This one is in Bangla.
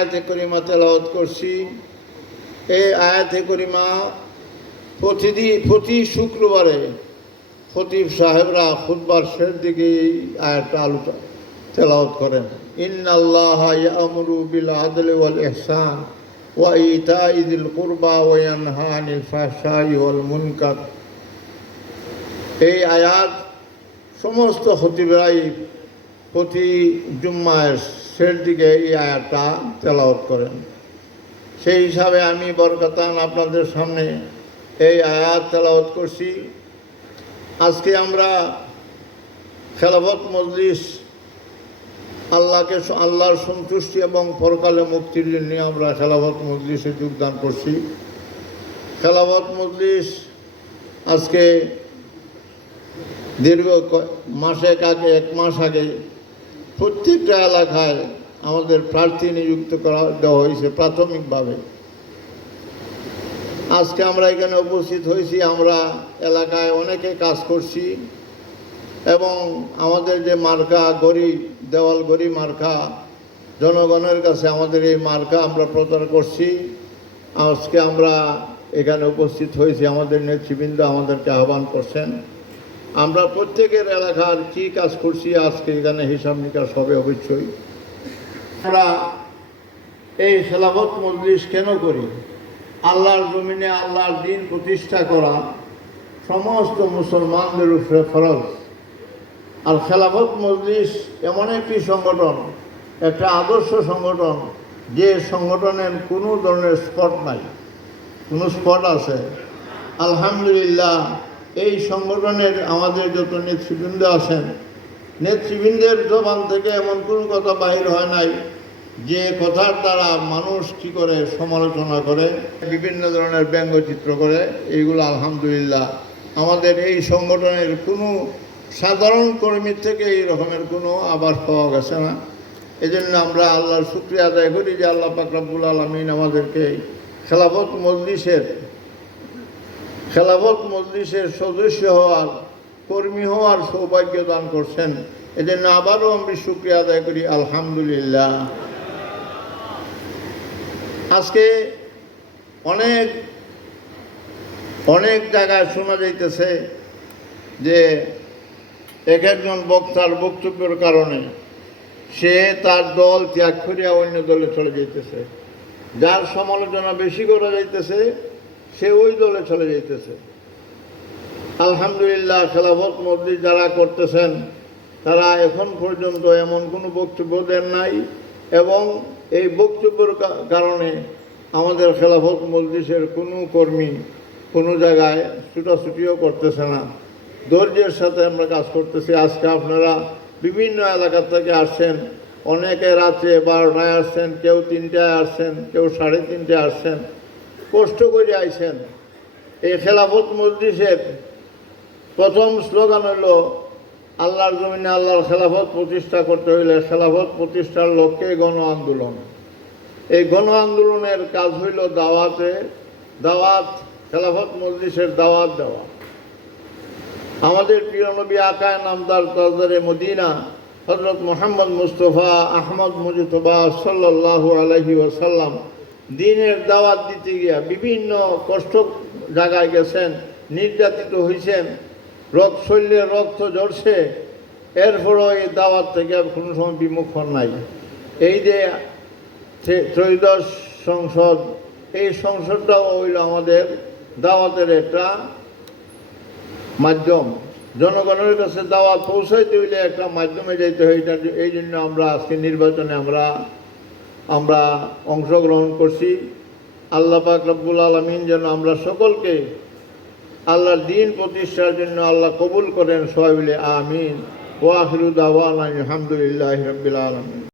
আয়াতে করিমা তেলাওয়াত করছি। এই আয়াতে করিমা প্রতি শুক্রবারে খতিব সাহেবরা খুতবার শেষ দিকে এই আয়াতটা তেলাওয়াত করেন। ইন্নাল্লাহা ইয়া'মুরু বিল আদলি ওয়াল ইহসান ওয়া ইতা'i যিল কুরবা ওয়া ইয়ানহা আনিল ফাহশাই ওয়াল মুনকার। এই আয়াত সমস্ত খতিবরাই প্রতি জুম্মার শেষ দিকে এই আয়াতটা তেলাওয়াত করেন। সেই হিসাবে আমি বরকতান আপনাদের সামনে এই আয়াত তেলাওয়াত করছি। আজকে আমরা খেলাফত মজলিস আল্লাহর সন্তুষ্টি এবং পরকালে মুক্তির জন্য আমরা খেলাফত মজলিসে যোগদান করছি। খেলাফত মজলিস আজকে দীর্ঘ এক মাস আগে প্রত্যেকটা এলাকায় আমাদের প্রার্থী নিযুক্ত দেওয়া হয়েছে প্রাথমিকভাবে। আজকে আমরা এখানে উপস্থিত হয়েছি। আমরা এলাকায় অনেকে কাজ করছি এবং আমাদের যে মার্কা দেওয়াল গড়ি মার্কা, জনগণের কাছে আমাদের এই মার্কা আমরা প্রচার করছি। আজকে আমরা এখানে উপস্থিত হয়েছি, আমাদের নেতৃবৃন্দ আমাদেরকে আহ্বান করছেন। আমরা প্রত্যেকের এলাকার কী কাজ করছি আজকে এখানে হিসাব নিকাশ হবে অবশ্যই। আমরা এই খেলাফত মজলিস কেন করি? আল্লাহর জমিনে আল্লাহর দ্বীন প্রতিষ্ঠা করা সমস্ত মুসলমানদের উপরে ফরজ। আর খেলাফত মজলিস এমন একটি সংগঠন, একটা আদর্শ সংগঠন, যে সংগঠনের কোনো ধরনের স্পট নাই। কোনো স্পট আছে? আলহামদুলিল্লাহ, এই সংগঠনের আমাদের যত নেতৃবৃন্দ আছেন, নেতৃবৃন্দের জবান থেকে এমন কোনো কথা বাহির হয় নাই যে কথার দ্বারা মানুষ কী করে সমালোচনা করে, বিভিন্ন ধরনের ব্যঙ্গচিত্র করে। এইগুলো আলহামদুলিল্লাহ আমাদের এই সংগঠনের কোনো সাধারণ কর্মীর থেকে এই রকমের কোনো আভাস পাওয়া গেছে না। এই জন্য আমরা আল্লাহর শুকরিয়া আদায় করি যে আল্লাহ পাক রব্বুল আলামিন আমাদেরকে খেলাফত মজলিসের সদস্য হওয়ার, কর্মী হওয়ার সৌভাগ্য দান করছেন। এই জন্য আবারও আমি শুকরিয়া আদায় করি আলহামদুলিল্লাহ। আজকে অনেক জায়গায় শোনা যাইতেছে যে একজন বক্তার বক্তব্যের কারণে সে তার দল ত্যাগ করিয়া অন্য দলে চলে যাইতেছে। যার সমালোচনা বেশি করা যাইতেছে সে ওই দলে চলে যাইতেছে। আলহামদুলিল্লাহ, খেলাফত মজলিস যারা করতেছেন তারা এখন পর্যন্ত এমন কোনো বক্তব্য দেন নাই এবং এই বক্তব্যের কারণে আমাদের খেলাফত মজলিসের কোনো কর্মী কোনো জায়গায় ছুটাছুটিও করতেছে না। ধৈর্যের সাথে আমরা কাজ করতেছি। আজকে আপনারা বিভিন্ন এলাকা থেকে আসছেন, অনেকে রাত্রে 12টায় আসছেন, কেউ 3টায় আসছেন, কেউ 3:30টায় আসছেন, কষ্ট করে আইছেন। এই খেলাফত মজলিসের প্রথম স্লোগান হইল আল্লাহর জমিনে আল্লাহর খেলাফত প্রতিষ্ঠা করতে হইলে খেলাফত প্রতিষ্ঠার লক্ষ্যে গণ আন্দোলন। এই গণ আন্দোলনের কাজ হইল দাওয়াত, খেলাফত মজলিসের দাওয়াত দেওয়া। আমাদের প্রিয় নবী আকায়ে নামদার তাজদারে মদিনা হযরত মুহাম্মদ মুস্তাফা আহমদ মুজতবা সাল্লাল্লাহু আলাইহি ওয়াসাল্লাম দ্বীনের দাওয়াত দিতে গিয়া বিভিন্ন কষ্ট জায়গায় গেছেন, নির্যাতিত হয়েছেন, শরীরে রক্ত ঝরছে, এরপরও এই দাওয়াত থেকে কোনো সময় বিমুখ হন নাই। এই যে ত্রয়োদশ সংসদ, এই সংসদটাও হইল আমাদের দাওয়াতের একটা মাধ্যম। জনগণের কাছে দাওয়াত পৌঁছাইতে হইলে একটা মাধ্যমে যাইতে হয়। এই জন্য আমরা আজকে নির্বাচনে আমরা অংশগ্রহণ করছি। আল্লাহ পাক রব্বুল আলামিন যেন আমরা সকলকে আল্লাহর দ্বীন প্রতিষ্ঠার জন্য আল্লাহ কবুল করেন। সবাই বলে আমিন। ওয়া আখিরু দাওয়ানা আলহামদুলিল্লাহি রাব্বিল আলামিন।